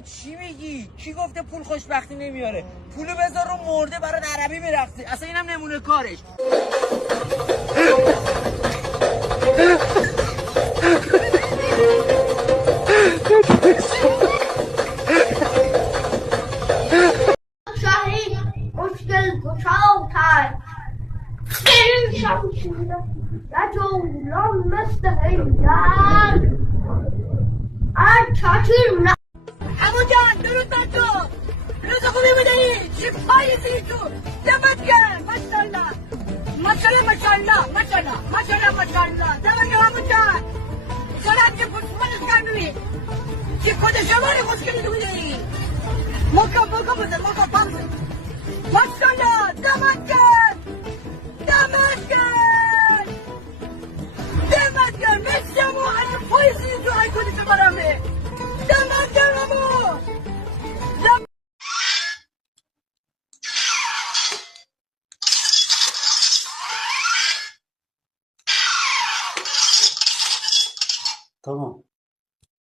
چی میگی؟ کی گفته پول خوشبختی نمیاره؟ پولو بذار رو مرده برات عربی برقصی. اصلا اینم نمونه کارش. شهری مشکل گشاتر بریم شمشیر رجولان مثل هیگر چاچور عمو جان درود بر تو. روز خوبی بدهی. چی پاییزی تو؟ دمت گرم. ماشاءالله ماشاءالله ماشاءالله ماشاءالله ماشاءالله ماشاءالله. دمت گرم عمو جان. چرا که پشمانش کردی؟ چی کد شماره مشکلی تو بدهی؟ موکا بزن موکا بزن. ماشاءالله دمت گرم. دمت گرم. دمت گرم. مثل عمو از پاییزی تو های کد شمارمه. دمت گرم عمو. Tamam.